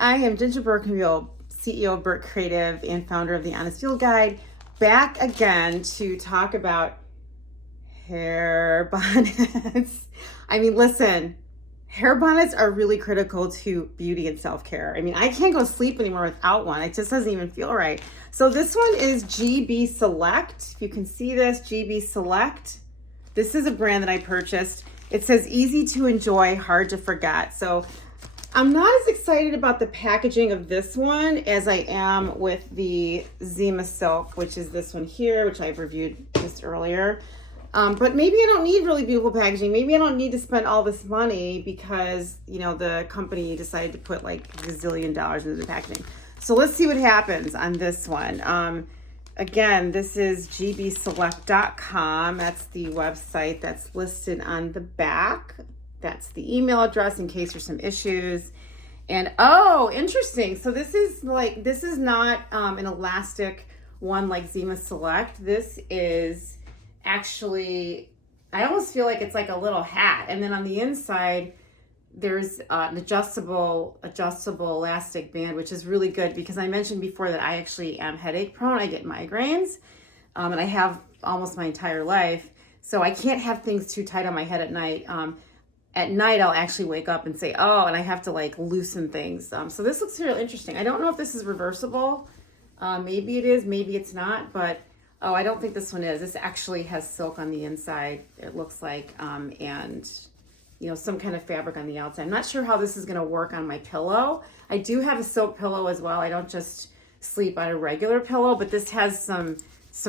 I am Ginger Burkenmule, CEO of Burke Creative and founder of the Honest Field Guide, back again to talk about hair bonnets. I mean, listen, hair bonnets are really critical to beauty and self-care. I mean, I can't go sleep anymore without one. It just doesn't even feel right. So this one is GB Select. If you can see this, GB Select. This is a brand that I purchased. It says easy to enjoy, hard to forget. So I'm not as excited about the packaging of this one as I am with the Zima Silk, which is this one here, which I've reviewed just earlier. But maybe I don't need really beautiful packaging. Maybe I don't need to spend all this money because, you know, the company decided to put like a gazillion dollars into the packaging. So let's see what happens on this one. Again, this is gbselect.com. That's the website that's listed on the back. That's the email address in case there's some issues. And oh, interesting. So this is not an elastic one like Zima Select. This is actually, I almost feel like it's like a little hat. And then on the inside, there's an adjustable elastic band, which is really good because I mentioned before that I actually am headache prone. I get migraines, and I have almost my entire life. So I can't have things too tight on my head at night. At night, I'll actually wake up and say, oh, and I have to like loosen things. So this looks really interesting. I don't know if this is reversible. Maybe it is, maybe it's not, but oh, I don't think this one is. This actually has silk on the inside, it looks like, and you know, some kind of fabric on the outside. I'm not sure how this is gonna work on my pillow. I do have a silk pillow as well. I don't just sleep on a regular pillow, but this has some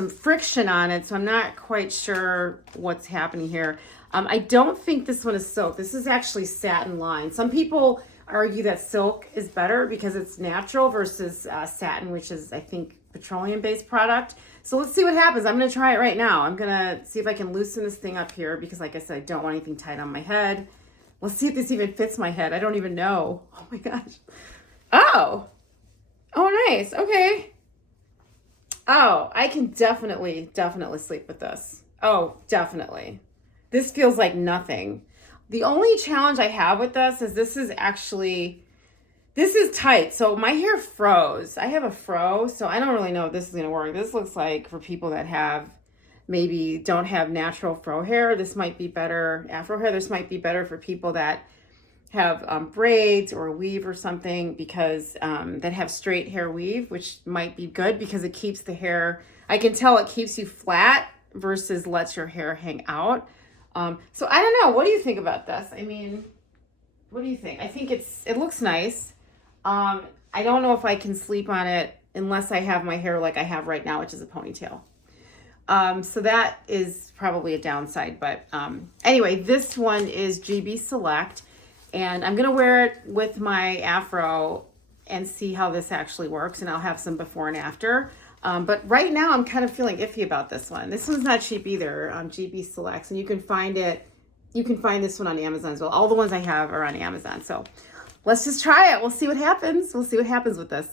friction on it, so I'm not quite sure what's happening here. I don't think this one is silk. This is actually satin lined. Some people argue that silk is better because it's natural versus satin, which is, I think, petroleum-based product. So let's see what happens. I'm gonna try it right now. I'm gonna see if I can loosen this thing up here because like I said, I don't want anything tight on my head. Let's see if this even fits my head. I don't even know. Oh my gosh. Oh, nice, okay. Oh, I can definitely sleep with this. Oh, definitely. This feels like nothing. The only challenge I have with this is this is tight. So my hair froze. I have a fro, so I don't really know if this is gonna work. This looks like for people that maybe don't have natural fro hair, this might be better. Afro hair, this might be better for people that have braids or weave or something because that have straight hair weave, which might be good because it keeps the hair, I can tell it keeps you flat versus lets your hair hang out. So I don't know. What do you think about this? I mean, what do you think? I think it looks nice. I don't know if I can sleep on it unless I have my hair like I have right now, which is a ponytail. So that is probably a downside, but anyway, this one is GB Select, and I'm gonna wear it with my Afro and see how this actually works, and I'll have some before and after. But right now I'm kind of feeling iffy about this one. This one's not cheap either, GB Selects, and you can find this one on Amazon as well. All the ones I have are on Amazon. So let's just try it. We'll see what happens. We'll see what happens with this.